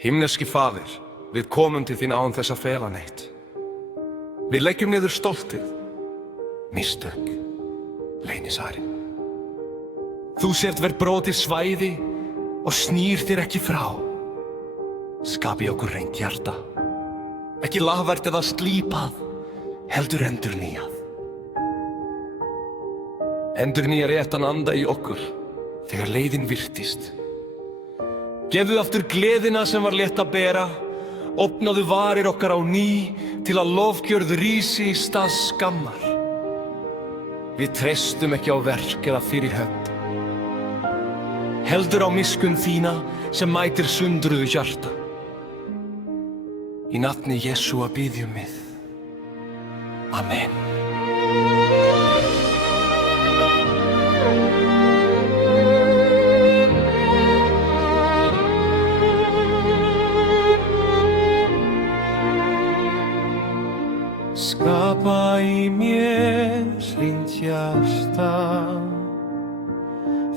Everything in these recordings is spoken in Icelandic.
Himneski faðir, við komum til þín án þess að fela neitt. Við leggjum niður stoltið, mistök, leynisarinn. Þú sért verð brotið svæði og snýr þér ekki frá. Skapi okkur hreint hjarta, ekki lagvært eða slípað, heldur endurnýjað. Endurnýja réttan anda í okkur þegar leiðin virtist. Gefðu aftur gleðina sem var létt að bera, opnaðu varir okkar á ný til að lofgjörð rísi í stað skammar. Við treystum ekki á verk eða fyrirhöfn, heldur á miskunn þína sem mætir sundruðu hjarta. Í nafni Jesúa biðjum við. Amen. Skapa í mér hreint hjarta,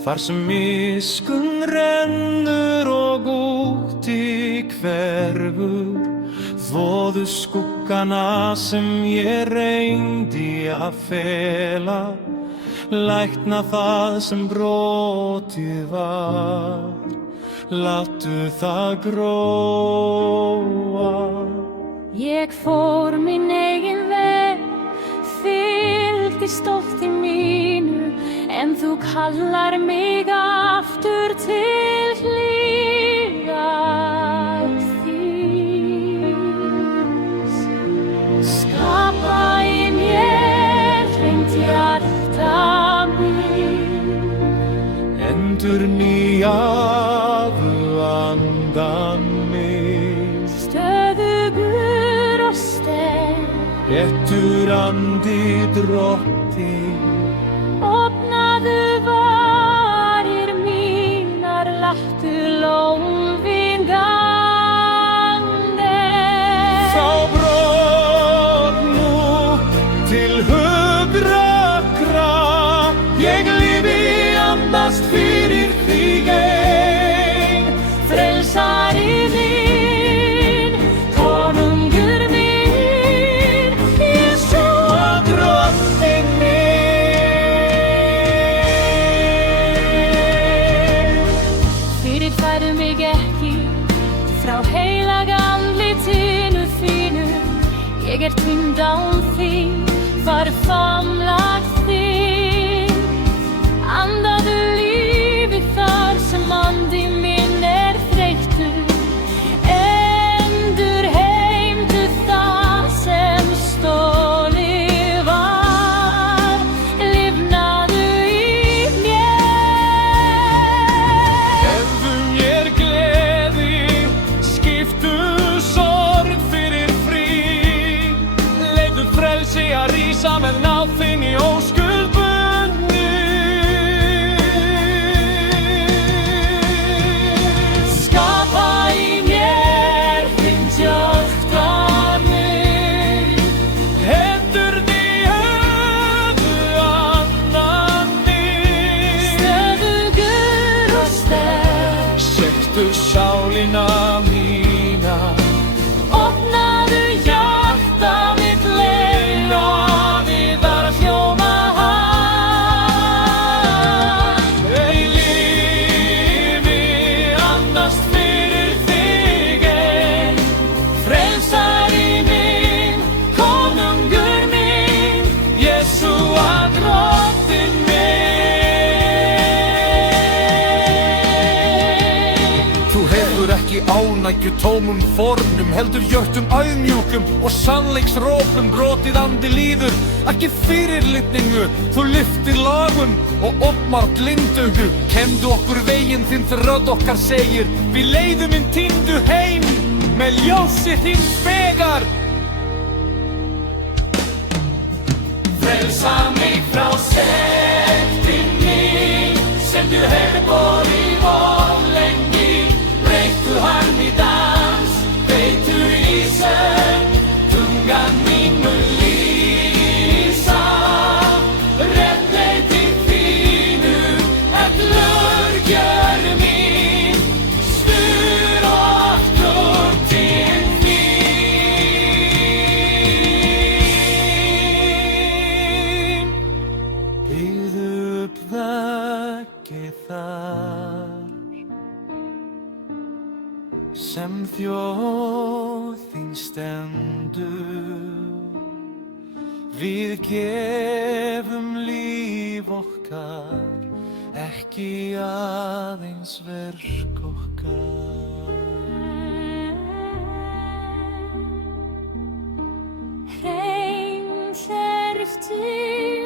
þar sem miskunn rennur og úti hverfur. Þvoðu skuggana sem ég reyndi að fela, lækna það sem brotið var, láttu það gróa. Ég fór minn eigin veg, fylgdi stolti mínu, en þú kallar mig aftur til hlýjar þíns. Skapa í mér hreint hjarta mín, endurnýjaðu andann minn, stöðugur og sterk, réttur andi drottinn. Opnaðu varir mínar, láttu lófin ganga. Frá brotnu til hugrakkra, ég lifi andast fyrir þig ein. Frelsari minn, konungur minn, Jesúa drottinn minn. Fyrirfærðu mig ekki frá heilaga andlitinu þínu, ég týnd án þín, var famlag þín. Andaðu lífi þar sem andi minn þreyttur, endurheimtu það sem stolið var, lifnaðu í mér. Gefðu mér gleði, skiptu sorg fyrir frí, leyfðu frelsi að rísa með náð þinn í óskuld bundið. Skapa í mér hreint hjarta minn, Endurnýjaðu andann minn, stöðugur og sterk, sektu sálina mína. opnaðu hjarta mitt, leyfa við að hljóma hann. Ei lífi andast fyrir þig ein. Frelsari minn, konungur minn, Jesúa drottinn minn. Þú hefur ekki ánægju tómum fornum, heldur hjörtum auðmjúkum og sannleiksrópum. Brotið andi líður ekki fyrirlitningu, þú lyftir lagum og opmar blindaugu. Kenndu okkur veginn þinn rödd okkar segir, við leiðum inn týndu heim með ljósi þín spegar. Frelsa mig frá sektinni sem du hefur borið of lengi. Breyttu hann í dans, beittu í söng, tungan mín mun lýsa réttleiti þínu, öll löggjörð mín, stuð og sem þjóð þín stendur. Við gefum líf okkar, ekki aðeins verk okkar. Hrein serftu